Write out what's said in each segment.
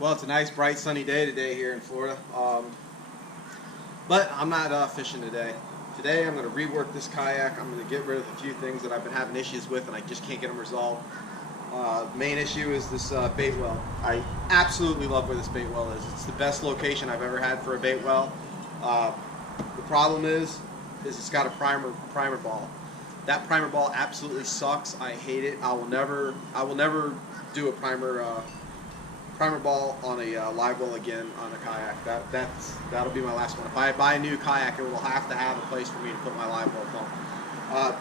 Well, it's a nice, bright, sunny day today here in Florida. But I'm not fishing today. Today I'm going to rework this kayak. I'm going to get rid of a few things that I've been having issues with and I just can't get them resolved. The main issue is this bait well. I absolutely love where this bait well is. It's the best location I've ever had for a bait well. The problem is it's got a primer ball. That primer ball absolutely sucks. I hate it. I will never do a primer ball on a live well again on a kayak. That'll be my last one. If I buy a new kayak, it will have to have a place for me to put my live well pump.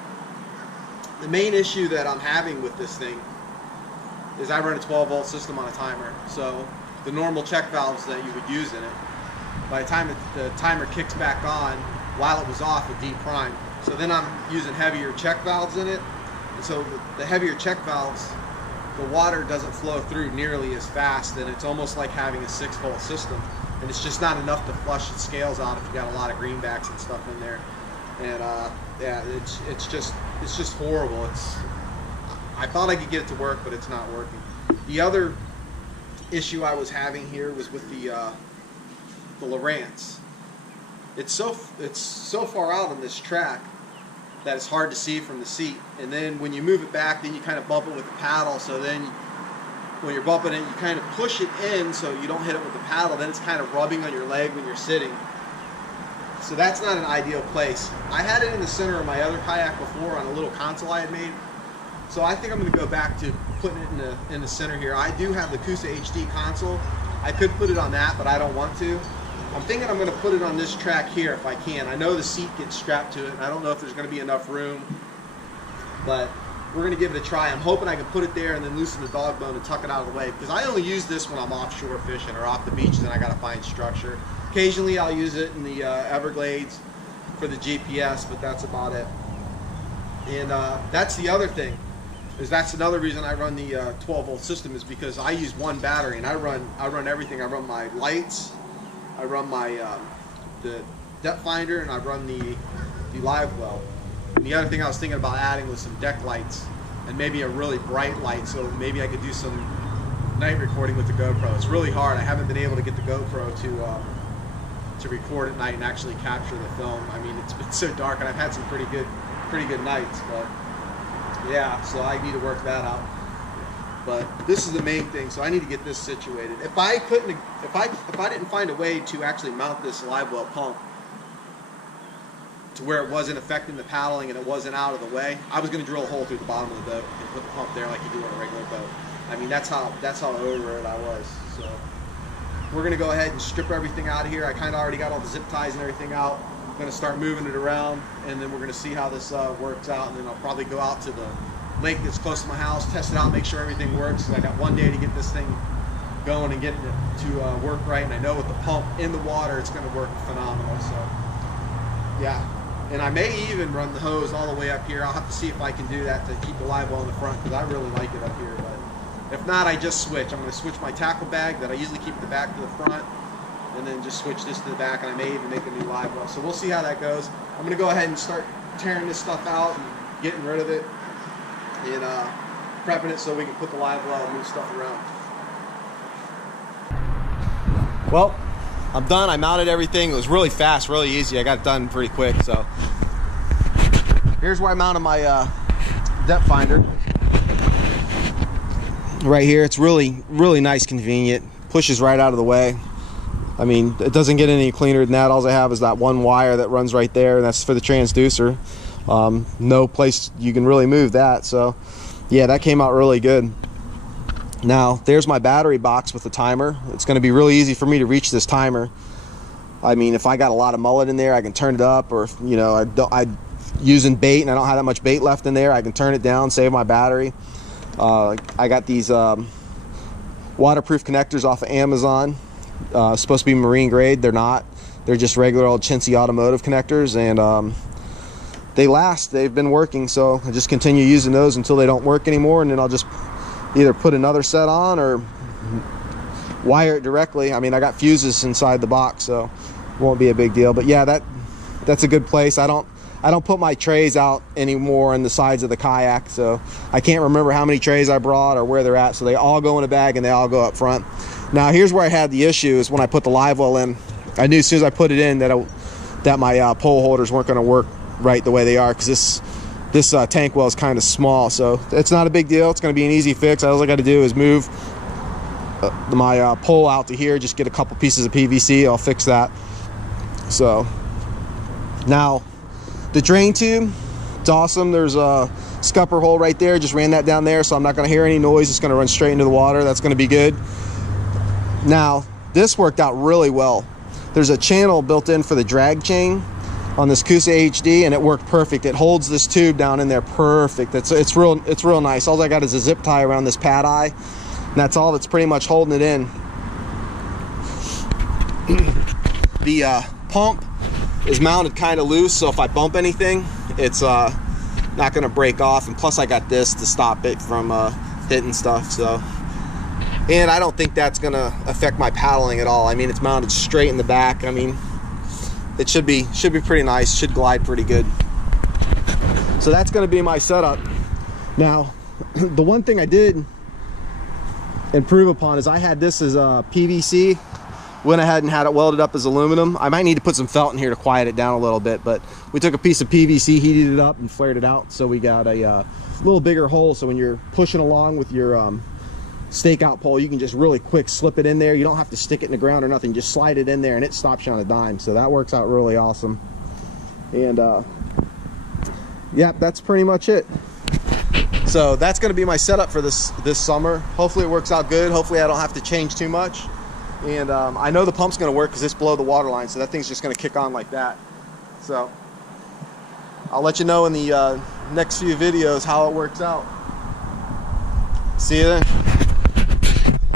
The main issue that I'm having with this thing is I run a 12-volt system on a timer. So the normal check valves that you would use in it, by the time the timer kicks back on, while it was off, it deprimed. So then I'm using heavier check valves in it. And so the heavier check valves, the water doesn't flow through nearly as fast, and it's almost like having a 6-volt system. And it's just not enough to flush the scales out if you got a lot of greenbacks and stuff in there. And yeah, it's just horrible. I thought I could get it to work, but it's not working. The other issue I was having here was with the Lowrance. It's so far out on this track that it's hard to see from the seat, and then when you move it back, then you kind of bump it with the paddle. So then when you're bumping it, you kind of push it in so you don't hit it with the paddle. Then it's kind of rubbing on your leg when you're sitting. So that's not an ideal place. I had it in the center of my other kayak before on a little console I had made. So I think I'm going to go back to putting it in the center here. I do have the Coosa HD console. I could put it on that, but I don't want to. I'm thinking I'm going to put it on this track here if I can. I know the seat gets strapped to it, and I don't know if there's going to be enough room, but we're going to give it a try. I'm hoping I can put it there and then loosen the dog bone and tuck it out of the way, because I only use this when I'm offshore fishing or off the beach, and I got to find structure. Occasionally I'll use it in the Everglades for the GPS, but that's about it. And that's the other thing, is that's another reason I run the 12-volt system, is because I use one battery, and I run everything. I run my lights, I run my the depth finder, and I run the live well. And the other thing I was thinking about adding was some deck lights and maybe a really bright light, so maybe I could do some night recording with the GoPro. It's really hard. I haven't been able to get the GoPro to record at night and actually capture the film. I mean, it's been so dark, and I've had some pretty good nights, but yeah, so I need to work that out. But this is the main thing, so I need to get this situated. If I didn't find a way to actually mount this live well pump to where it wasn't affecting the paddling and it wasn't out of the way, I was going to drill a hole through the bottom of the boat and put the pump there like you do on a regular boat. I mean, that's how over it I was. So we're going to go ahead and strip everything out of here. I kind of already got all the zip ties and everything out. I'm going to start moving it around, and then we're going to see how this works out, and then I'll probably go out to the lake that's close to my house, test it out, make sure everything works, because I got one day to get this thing going and getting it to work right, and I know with the pump in the water it's going to work phenomenal. So yeah, and I may even run the hose all the way up here. I'll have to see if I can do that to keep the live well in the front, because I really like it up here. But if not, I just switch. I'm going to switch my tackle bag that I usually keep at the back to the front, and then just switch this to the back, and I may even make a new live well. So we'll see how that goes. I'm going to go ahead and start tearing this stuff out and getting rid of it, and prepping it so we can put the live well and move stuff around. Well, I'm done. I mounted everything. It was really fast, really easy. I got it done pretty quick. So here's where I mounted my depth finder. Right here. It's really nice, convenient. Pushes right out of the way. I mean, it doesn't get any cleaner than that. All I have is that one wire that runs right there, and that's for the transducer. No place you can really move that. So yeah, that came out really good. Now there's my battery box with the timer. It's going to be really easy for me to reach this timer. I mean, if I got a lot of mullet in there, I can turn it up, or if, you know, I'm using bait and I don't have that much bait left in there, I can turn it down, save my battery. I got these waterproof connectors off of Amazon. Supposed to be marine grade. They're not. They're just regular old chintzy automotive connectors, and they last. They've been working, so I just continue using those until they don't work anymore, and then I'll just either put another set on or wire it directly. I mean, I got fuses inside the box, so it won't be a big deal. But yeah, that's a good place. I don't put my trays out anymore on the sides of the kayak, so I can't remember how many trays I brought or where they're at, so they all go in a bag and they all go up front. Now here's where I had the issue, is when I put the live well in. I knew as soon as I put it in that my pole holders weren't going to work right the way they are, because this tank well is kind of small. So it's not a big deal. It's going to be an easy fix. All I got to do is move my pole out to here, just get a couple pieces of PVC. I'll fix that. So now the drain tube, it's awesome. There's a scupper hole right there. Just ran that down there, so I'm not going to hear any noise. It's going to run straight into the water. That's going to be good. Now this worked out really well. There's a channel built in for the drag chain on this Coosa HD, and it worked perfect. It holds this tube down in there perfect. It's real nice. All I got is a zip tie around this pad eye, and that's all that's pretty much holding it in. The pump is mounted kind of loose, so if I bump anything, it's not going to break off. And plus I got this to stop it from hitting stuff. So, and I don't think that's going to affect my paddling at all. I mean, it's mounted straight in the back. I mean, it should be pretty nice. Should glide pretty good. So that's going to be my setup. Now, the one thing I did improve upon is I had this as a PVC. Went ahead and had it welded up as aluminum. I might need to put some felt in here to quiet it down a little bit, but we took a piece of PVC, heated it up, and flared it out. So we got a little bigger hole, so when you're pushing along with your stakeout pole, you can just really quick slip it in there. You don't have to stick it in the ground or nothing. Just slide it in there and it stops you on a dime. So that works out really awesome. And yeah, that's pretty much it. So that's going to be my setup for this summer. Hopefully it works out good. Hopefully I don't have to change too much. And I know the pump's going to work because it's below the water line, so that thing's just going to kick on like that. So I'll let you know in the next few videos how it works out. See you then.